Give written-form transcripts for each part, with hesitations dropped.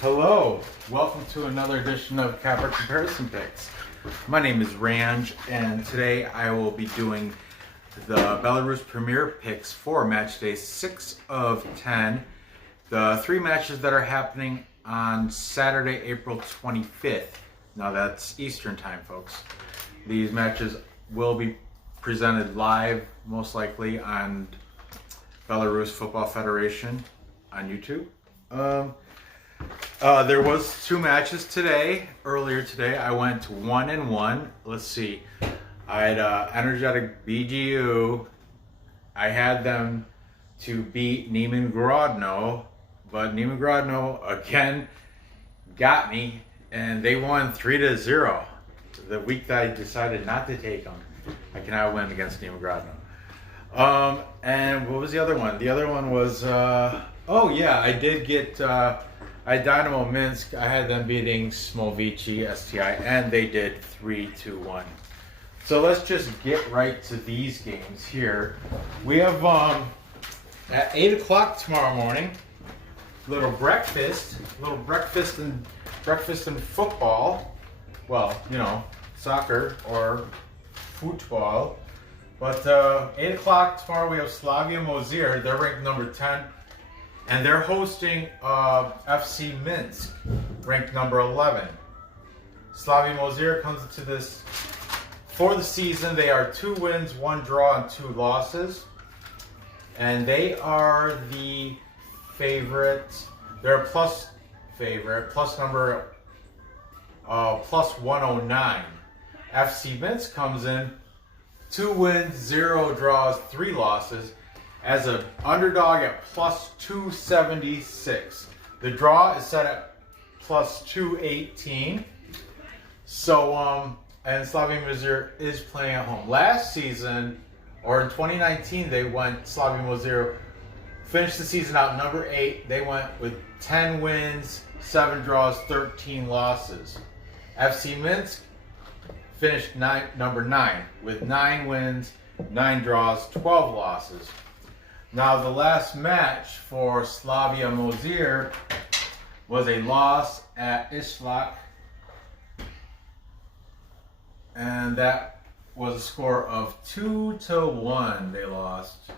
Hello, welcome to another edition of Capper Comparison Picks. My name is Ranj, and today I will be doing the Belarus Premier Picks for match day 6 of 10. The three matches that are happening on Saturday, April 25th. Now that's Eastern time, folks. These matches will be presented live, most likely on Belarus Football Federation on YouTube. There was two matches today. Earlier today, I went 1-1. Let's see. I had Energetic BGU. I had them to beat Neiman Grodno, but Neiman Grodno again got me, and they won 3-0. The week that I decided not to take them, I cannot win against Neiman Grodno. And what was the other one? The other one was I did get. I Dinamo Minsk. I had them beating Smovici STI, and they did 3-1. So let's just get right to these games here. We have at 8 o'clock tomorrow morning, little breakfast and football. Well, you know, soccer or football. But 8 o'clock tomorrow we have Slavia Mozyr. They're ranked number 10. And they're hosting FC Minsk, ranked number 11. Slavia Mozyr comes into this for the season. They are 2 wins, 1 draw, and 2 losses. And they are the favorite. They're a plus favorite, plus number plus 109. FC Minsk comes in 2 wins, 0 draws, 3 losses, as an underdog at plus 276. The draw is set at plus 218. So, and Slavia Mozyr is playing at home. Last season, or in 2019, Slavia Mozyr finished the season out number 8. They went with 10 wins, 7 draws, 13 losses. FC Minsk finished number 9 with 9 wins, 9 draws, 12 losses. Now, the last match for Slavia Mozyr was a loss at Islak, and that was a score of 2-1. They lost.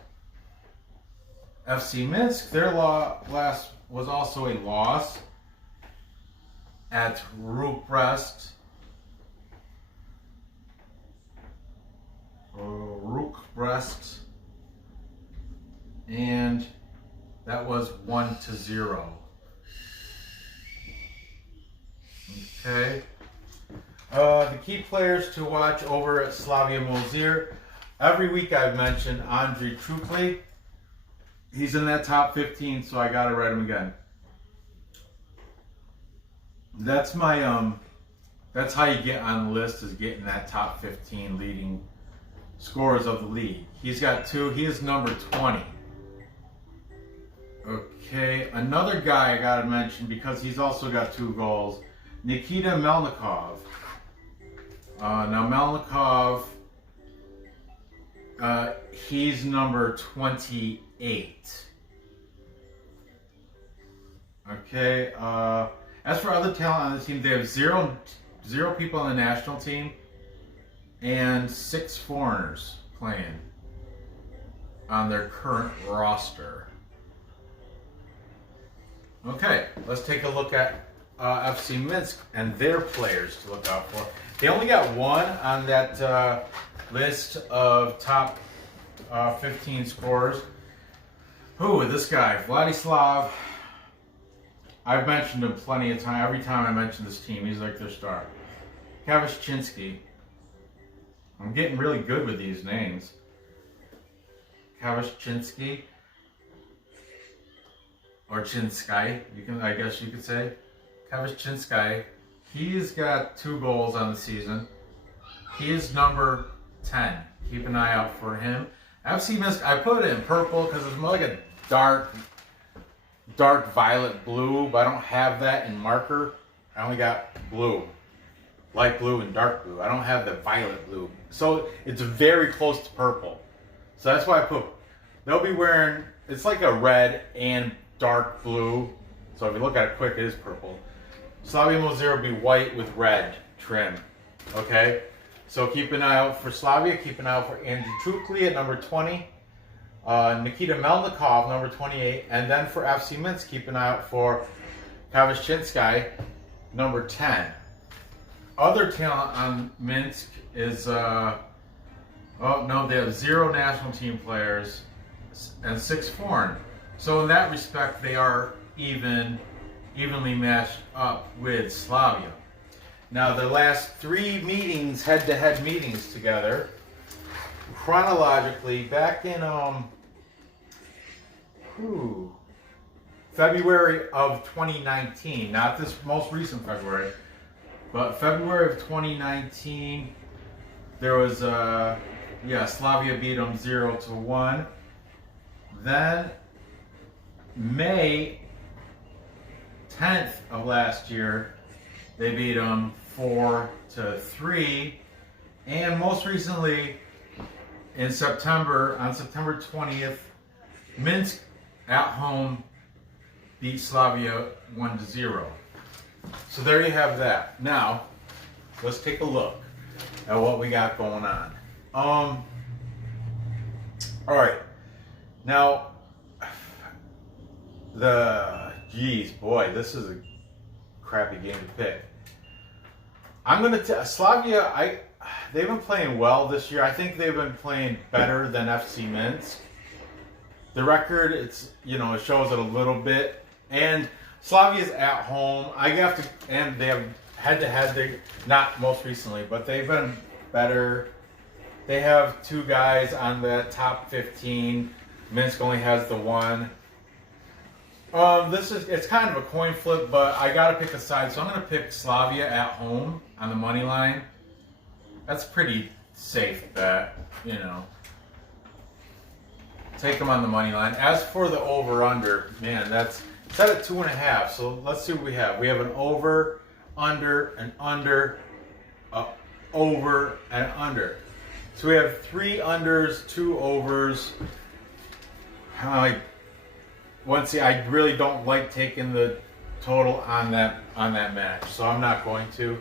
FC Minsk, their last was also a loss at Brest. Brest. And that was 1-0. Okay. The key players to watch over at Slavia Mozyr. Every week I've mentioned Andrei Trukli. He's in that top 15, so I gotta write him again. That's my that's how you get on the list, is getting that top 15 leading scorers of the league. He's got 2. He is number 20. Okay, another guy I gotta mention because he's also got 2 goals, Nikita Melnikov. Now Melnikov, he's number 28. Okay, as for other talent on the team, they have zero people on the national team and 6 foreigners playing on their current roster. Okay, let's take a look at FC Minsk and their players to look out for. They only got 1 on that list of top 15 scorers. Who? This guy, Vladislav. I've mentioned him plenty of time. Every time I mention this team, he's like their star. Kavashchinsky. I'm getting really good with these names. Kavashchinsky. Or Chinsky, I guess you could say. Kavashchinsky. He's got 2 goals on the season. He is number 10. Keep an eye out for him. FC Minsk, I put it in purple because it's more like a dark violet blue, but I don't have that in marker. I only got blue. Light blue and dark blue. I don't have the violet blue. So it's very close to purple. So that's why I put, they'll be wearing, it's like a red and dark blue So if you look at it quick, it is purple. Slavia Mozyr will be white with red trim. Okay? So keep an eye out for Slavia. Keep an eye out for Andrew Trukli at number 20. Nikita Melnikov, number 28. And then for FC Minsk, keep an eye out for Kavashchinsky, number 10. Other talent on Minsk is, oh no, they have 0 national team players and 6 foreign. So in that respect, they are evenly matched up with Slavia. Now, the last 3 meetings, head-to-head meetings together, chronologically, back in February of 2019, not this most recent February, but February of 2019, there was, Slavia beat them 0-1. Then, May 10th of last year, they beat them 4-3. And most recently, on September 20th, Minsk at home beat Slavia 1-0. So there you have that. Now, let's take a look at what we got going on. All right. Now, this is a crappy game to pick. I'm going to Slavia, they've been playing well this year. I think they've been playing better than FC Minsk. The record, it shows it a little bit. And Slavia's at home. And they have head-to-head, not most recently, but they've been better. They have 2 guys on the top 15. Minsk only has the 1. It's kind of a coin flip, but I gotta pick a side, so I'm gonna pick Slavia at home on the money line. That's a pretty safe bet, Take them on the money line. As for the over/under, man, that's set at 2.5. So let's see what we have. We have an over, under, an under, over, and under. So we have 3 unders, 2 overs. I really don't like taking the total on that match, so I'm not going to.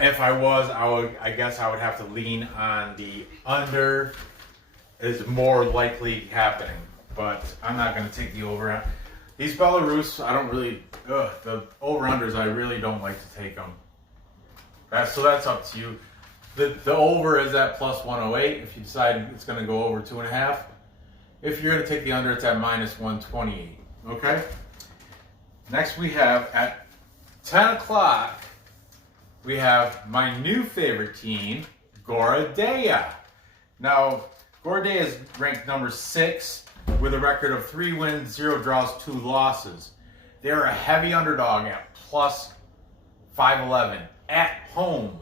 If I was, I guess I would have to lean on the under. Is more likely happening, but I'm not going to take the over. These Belarus, I don't really. The over-unders, I really don't like to take them. So that's up to you. The over is at plus 108. If you decide it's going to go over 2.5. If you're going to take the under, it's at minus 128. Okay? Next we have at 10 o'clock, we have my new favorite team, Gorodeya. Now, Gorodeya is ranked number 6 with a record of 3 wins, 0 draws, 2 losses. They're a heavy underdog at plus 511 at home.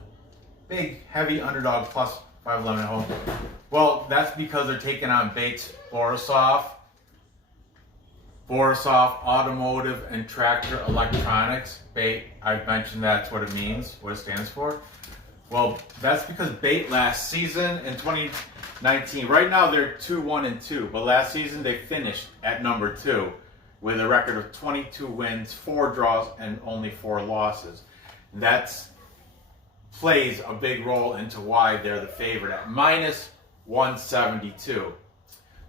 Big, heavy underdog plus 511 at home. Well, that's because they're taking on BATE Borisov Automotive and Tractor Electronics. BATE, I've mentioned that's what it means, what it stands for. Well, that's because BATE last season in 2019, right now they're 2-1-2, but last season they finished at number 2 with a record of 22 wins, 4 draws, and only 4 losses. That plays a big role into why they're the favorite at minus 172.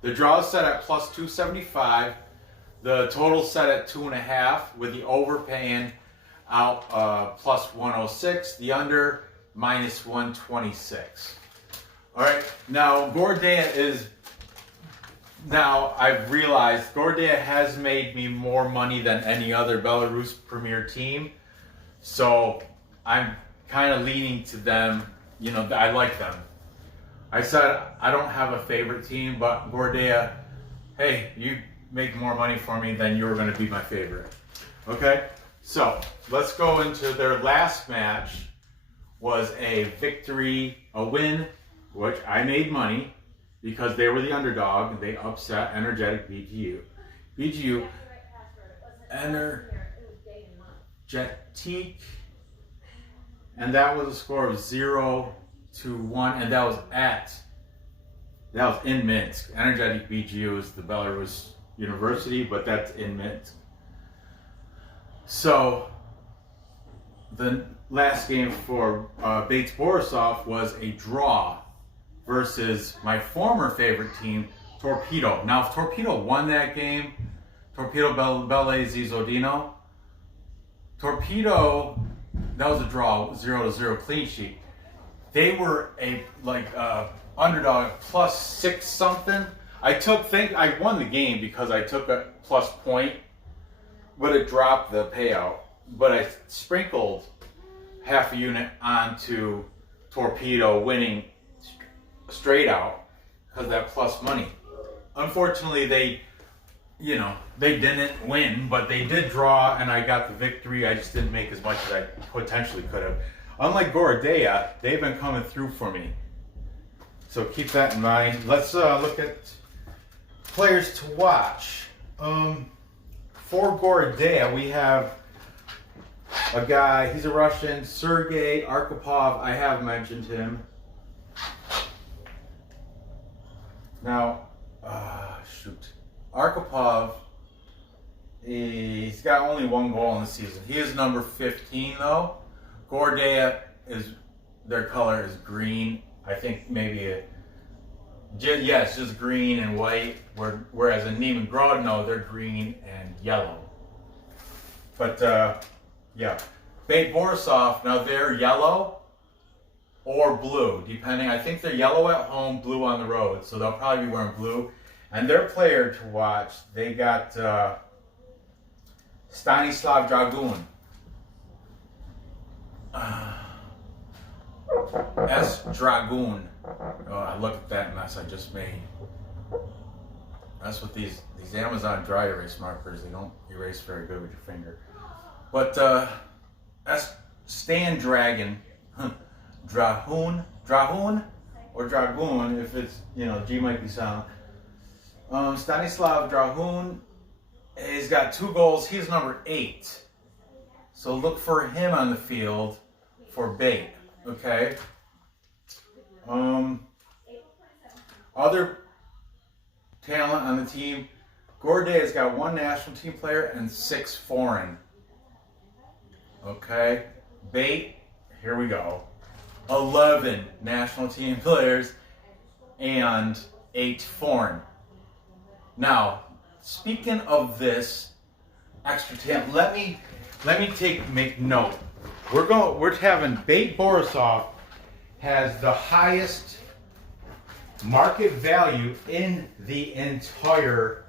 The draw is set at plus 275. The total set at 2.5, with the over paying out plus 106. The under minus 126. All right, now Gorodeya is. Now I've realized Gorodeya has made me more money than any other Belarus Premier team, so I'm kind of leaning to them. I like them. I said I don't have a favorite team, but Gorodeya, hey, you make more money for me, then you're going to be my favorite. Okay, so let's go into their last match. Was a victory, a win, which I made money because they were the underdog. They upset Energetic BGU. Energetic, and that was a score of 0-1, and that was in Minsk. Energetic BGU is the Belarus University, but that's in Minsk. So the last game for BATE Borisov was a draw versus my former favorite team, Torpedo. Now, if Torpedo won that game, Torpedo Zizodino, Torpedo, that was a draw, 0-0 clean sheet. They were a underdog +6 something. I won the game because I took a plus point, but it dropped the payout. But I sprinkled half a unit onto Torpedo winning straight out because of that plus money. Unfortunately, they didn't win, but they did draw, and I got the victory. I just didn't make as much as I potentially could have. Unlike Gorodeya, they've been coming through for me. So keep that in mind. Let's look at players to watch. For Gorodeya, we have a guy, he's a Russian, Sergei Arkhipov. I have mentioned him. Now, Arkhipov, he's got only one goal in the season. He is number 15 though. Gorodeya, their color is green. I think maybe it's just green and white. Whereas in Neiman Grodno, they're green and yellow. But yeah, BATE Borisov, now they're yellow or blue, depending. I think they're yellow at home, blue on the road, so they'll probably be wearing blue. And their player to watch, they got Stanislav Dragun. S. Dragun. Oh, look at that mess I just made. That's what these Amazon dry erase markers, they don't erase very good with your finger. But Stan Dragon, Drahun or Dragoon, if it's, G might be silent. Stanislav Drahun, he's got 2 goals. He's number 8. So look for him on the field for BATE, okay? Other talent on the team, Gorodeya's got 1 national team player and 6 foreign. Okay, BATE, here we go. 11 national team players and 8 foreign. Now, speaking of this extra talent, let me make note. We're having BATE Borisov has the highest market value in the entire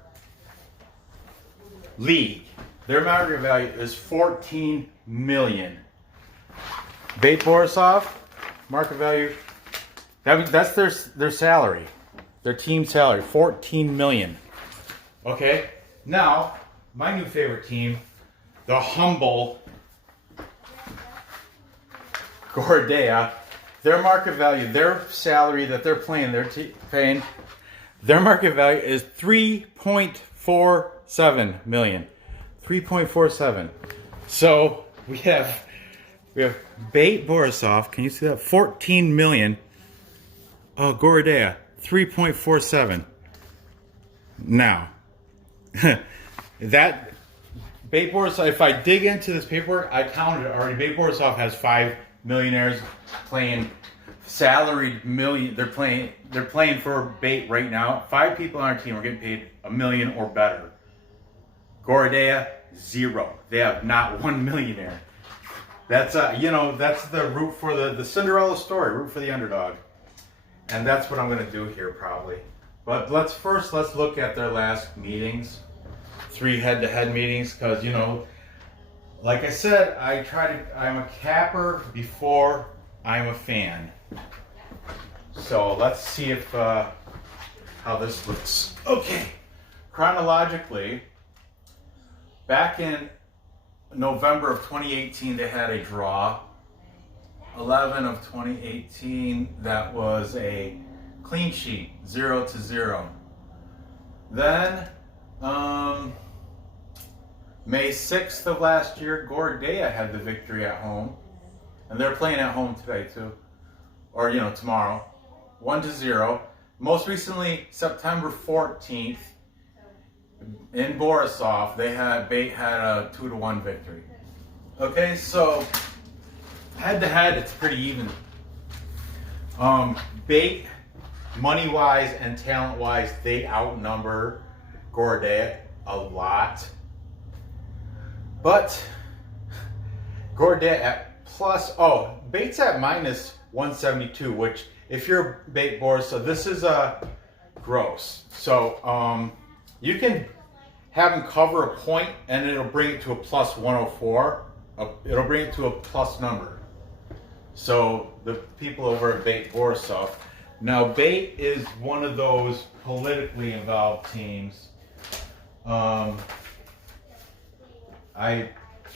league. Their market value is 14 million. BATE Borisov, market value, that's their salary, their team salary, 14 million. Okay, now my new favorite team, the humble Gorodeya, their market value, their salary that they're paying, their market value is 3.47 million. 3.47. So we have BATE Borisov. Can you see that? 14 million. Oh, Gorodeya, 3.47. Now, that BATE Borisov. If I dig into this paperwork, I counted it already. BATE Borisov has 5 millionaires playing salaried million. They're playing for BATE right now. 5 people on our team are getting paid $1 million or better. Gorodeya, 0. They have not 1 millionaire. That's that's the root for the Cinderella story, root for the underdog. And that's what I'm going to do here probably. But let's look at their last meetings. 3 head-to-head meetings, because like I said, I'm a capper before I'm a fan. So let's see if how this looks. Okay. Chronologically, back in November of 2018, they had a draw. 11 of 2018, that was a clean sheet, 0-0. Then, May 6th of last year, Gorodeya had the victory at home. And they're playing at home today too. Or, tomorrow. 1-0. Most recently, September 14th, in Borisov, BATE had a 2-1 victory. Okay, so head to head, it's pretty even. BATE, money-wise and talent-wise, they outnumber Gorodeya a lot. But Gorodeya at BATE's at minus 172, which if you're BATE Borisov, this is gross. So you can have them cover a point and it'll bring it to a plus 104. It'll bring it to a plus number. So the people over at BATE Borisov. Now BATE is one of those politically involved teams. I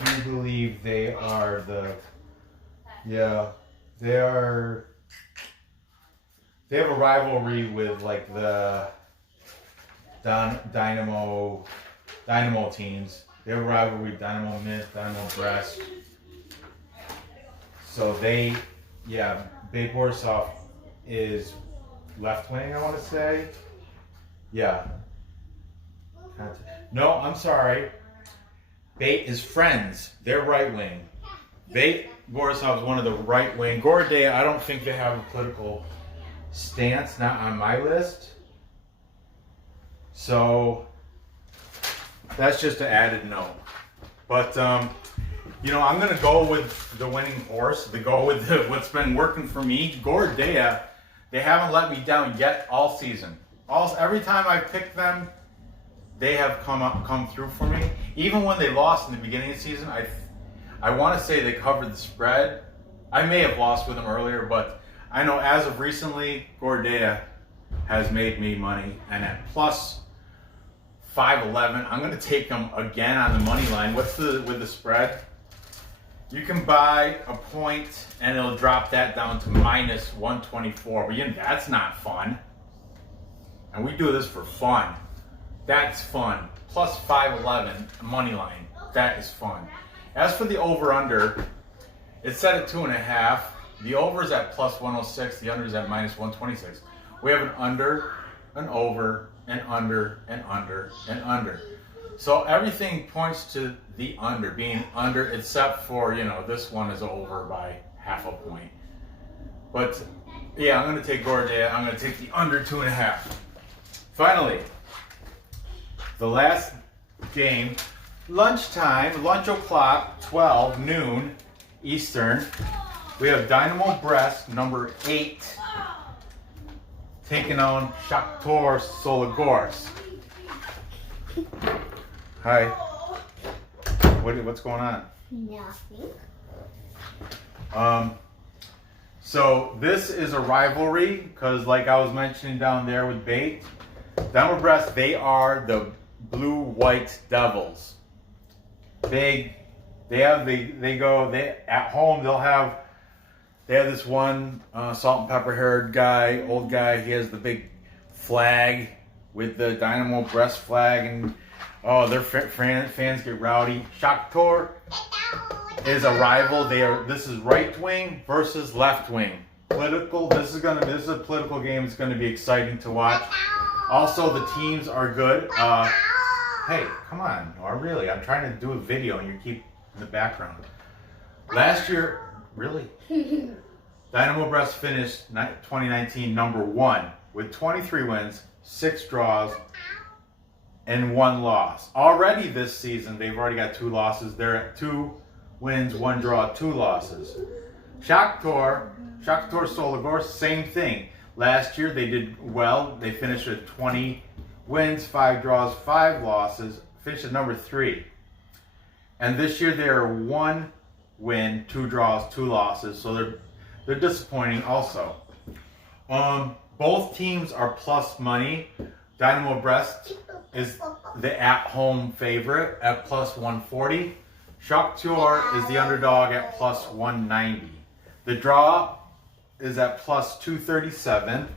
do believe they are they have a rivalry with like the Dinamo teams. They have a rivalry with Dinamo Minsk, Dinamo Brest. So BATE Borisov is left wing, I want to say. Yeah. No, I'm sorry. BATE is Friends. They're right wing. BATE Borisov is one of the right wing. Gorodeya, I don't think they have a political stance, not on my list. So that's just an added note. But I'm gonna go with the winning horse. Go with what's been working for me. Gorodeya, they haven't let me down yet all season. Every time I picked them, they have come through for me. Even when they lost in the beginning of the season, I want to say they covered the spread. I may have lost with them earlier, but I know as of recently, Gorodeya has made me money. And at plus 511, I'm going to take them again on the money line. With the spread? You can buy a point and it'll drop that down to minus 124. But that's not fun. And we do this for fun. That's fun. Plus 511 money line. That is fun. As for the over-under, it's set at 2.5. The over is at plus 106. The under is at minus 126. We have an under, an over, an under, an under, an under. So everything points to the under, being under, except for, this one is over by half a point. But, yeah, I'm going to take Gorodeya. I'm going to take the under 2.5. Finally, the last game, lunchtime, lunch o'clock, 12 noon Eastern. We have Dinamo Brest, number 8, taking on Shakhtyor Soligorsk. Hi. What's going on? Nothing. So this is a rivalry because, like I was mentioning down there with BATE, Dinamo Brest, they are the blue-white devils. They have at home they have this one salt and pepper haired guy, old guy. He has the big flag with the Dinamo Brest flag, and their fans get rowdy. Shakhtyor is a rival. This is right wing versus left wing. Political. This is a political game. It's going to be exciting to watch. Also, the teams are good. Hey, come on. Oh, really? I'm trying to do a video and you keep in the background. Last year, really? Dinamo Brest finished 2019 number 1 with 23 wins, 6 draws, and 1 loss. Already this season, they've already got 2 losses. They're at 2 wins, 1 draw, 2 losses. Shakhtyor Soligorsk, same thing. Last year they did well. They finished with 20 wins, 5 draws, 5 losses. Finished at number 3. And this year they are 1 win, 2 draws, 2 losses. So they're disappointing also. Both teams are plus money. Dinamo Brest is the at-home favorite at plus 140. Shakhtyor is the underdog at plus 190. The draw is at plus 237.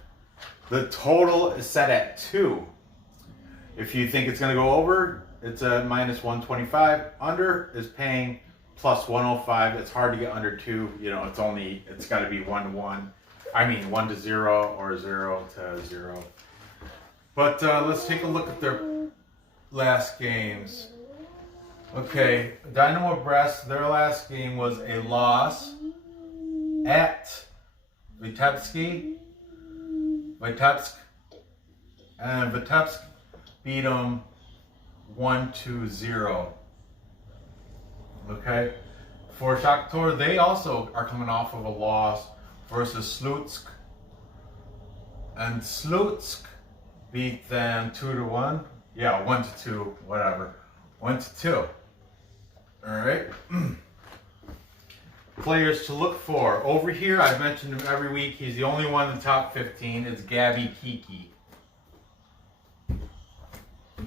The total is set at 2. If you think it's going to go over, it's a minus 125. Under is paying plus 105. It's hard to get under 2. It's got to be 1-1. 1-0 or 0-0. But let's take a look at their last games. Okay, Dinamo Brest, their last game was a loss at Vitebsk, and Vitebsk beat them 1-0. Okay, for Shakhtyor, they also are coming off of a loss versus Slutsk, and Slutsk beat them 2-1. Yeah, 1-2, whatever, 1-2. All right. Players to look for. Over here, I've mentioned him every week. He's the only one in the top 15. It's Gabby Kiki.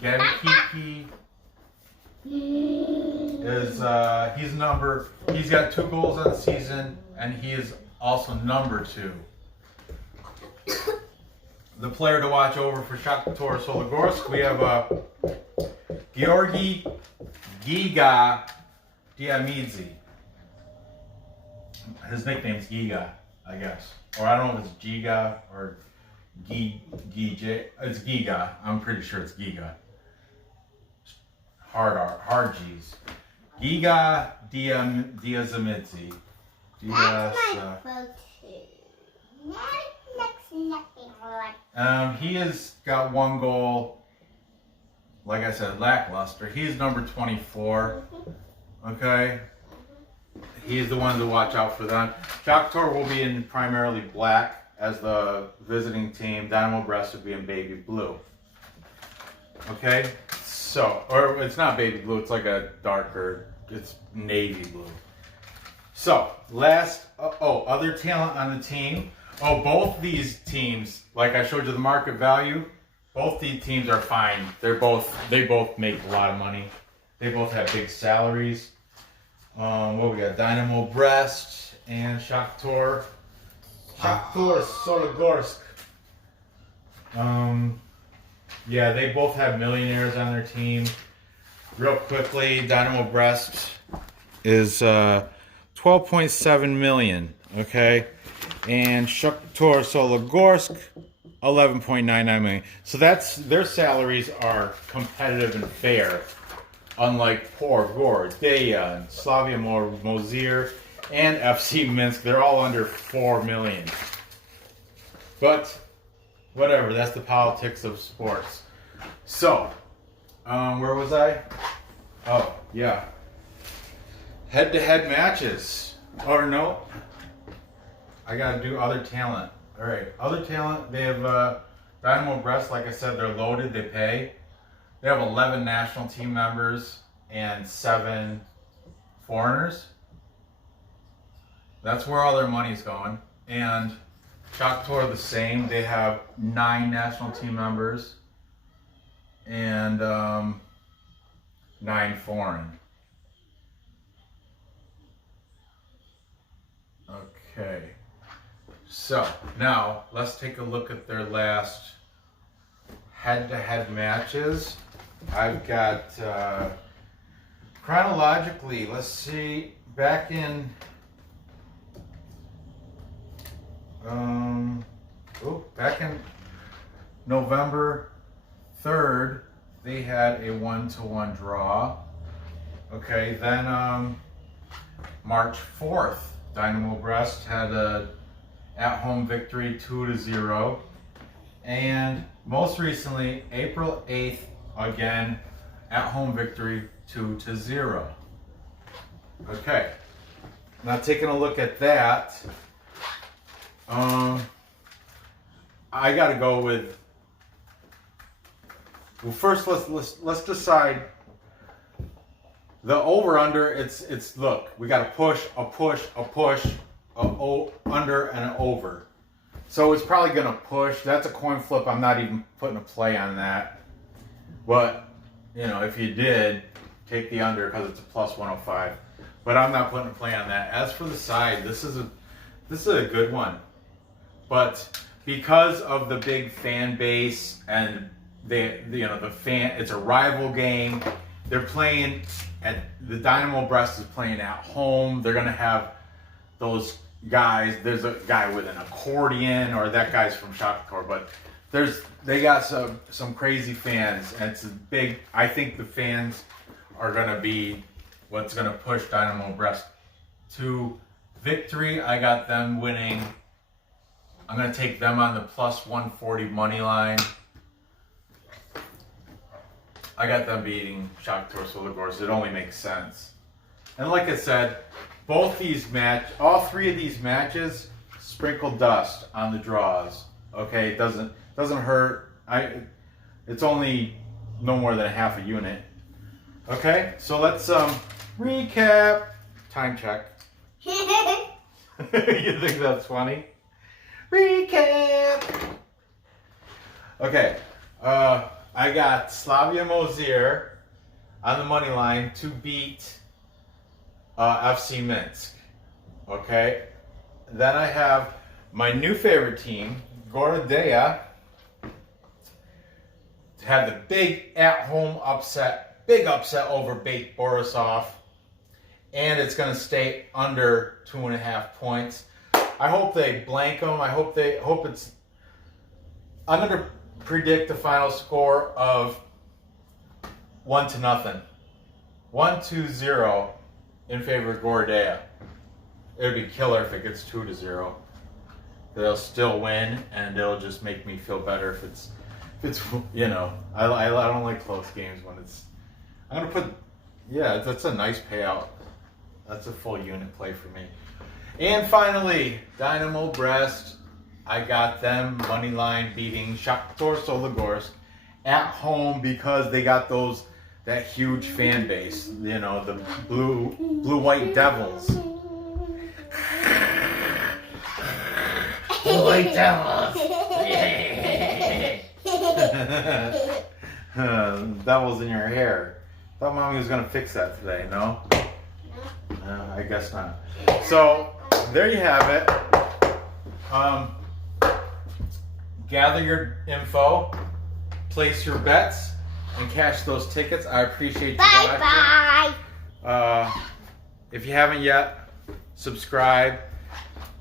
Gabby Kiki is, he's got 2 goals on the season, and he is also number 2. The player to watch over for Shakhtyor Soligorsk, we have Georgi Giga Diamidze. His nickname's Giga, I guess. Or I don't know if it's Giga or Gij. It's Giga. I'm pretty sure it's Giga. Hard G's. Giga Diamidze. He has got 1 goal. Like I said, lackluster. He's number 24. Okay. He's the one to watch out for them. Shakhtyor will be in primarily black as the visiting team. Dinamo Brest will be in baby blue. Okay. So, or it's not baby blue. It's like a darker. It's navy blue. So, other talent on the team. Oh, both these teams, like I showed you the market value, both these teams are fine. They both make a lot of money. They both have big salaries. What we got? Dinamo Brest and Shakhtyor Soligorsk. Yeah, they both have millionaires on their team. Real quickly, Dinamo Brest is 12.7 million. Okay. And Shakhtyor Soligorsk, 11.99 million. So their salaries are competitive and fair, unlike Gorodeya and Slavia, Mozyr, and FC Minsk. They're all under 4 million. But whatever, that's the politics of sports. So, where was I? Oh, yeah. Head-to-head matches. Or no. I gotta do other talent. All right, other talent. They have Dinamo Brest. Like I said, they're loaded. They pay. They have 11 national team members and 7 foreigners. That's where all their money's going. And Shakhtyor the same. They have 9 national team members and 9 foreign. Okay. So, now, let's take a look at their last head-to-head matches. I've got, chronologically, let's see, back in, November 3rd, they had a 1-1 draw. Okay, then, March 4th, Dinamo Brest had a at-home victory 2-0, and most recently April 8th, again at-home victory 2-0. Okay, now taking a look at that, I gotta go with, well, first let's decide the over-under. It's look, we got a push, under and an over. So it's probably going to push. That's a coin flip. I'm not even putting a play on that. But, you know, if you did, take the under because it's a plus 105. But I'm not putting a play on that. As for the side, this is a good one. But because of the big fan base and it's a rival game. They're playing the Dinamo Brest is playing at home. They're going to have those guys. There's a guy with an accordion, or that guy's from Shakhtyor, but they got some crazy fans, and it's a big. I think the fans are gonna be what's gonna push Dinamo Brest to victory. I got them winning. I'm gonna take them on the plus 140 money line. I got them beating Shakhtyor Soligorsk. It only makes sense. And like I said, all 3 of these matches sprinkle dust on the draws. Okay, it doesn't hurt. It's only no more than a half a unit. Okay, so let's recap. Time check. You think that's funny? Recap. Okay, I got Slavia Mozyr on the money line to beat FC Minsk. Okay, then I have my new favorite team, Gorodeya, to have the big at-home upset, big upset over BATE Borisov, and it's going to stay under 2.5 points. I hope they blank them. I'm going to predict the final score of 1-0, 1-0 in favor of Gorodeya. It would be killer if it gets 2-0. They'll still win, and it'll just make me feel better if it's I don't like close games when it's. I'm gonna put, that's a nice payout. That's a full unit play for me. And finally, Dinamo Brest. I got them money line beating Shakhtyor Soligorsk at home because they got that huge fan base. The blue-white devils. Blue-white devils. Devils in your hair. Thought Mommy was gonna fix that today. No, I guess not. So there you have it. Gather your info, place your bets, and cash those tickets. I appreciate you watching. Bye. If you haven't yet, subscribe.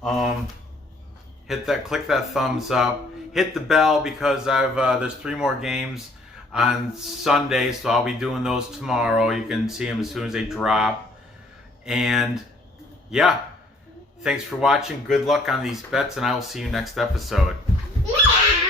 Click that thumbs up. Hit the bell because there's 3 more games on Sunday, so I'll be doing those tomorrow. You can see them as soon as they drop. And yeah, thanks for watching. Good luck on these bets, and I will see you next episode. Yeah.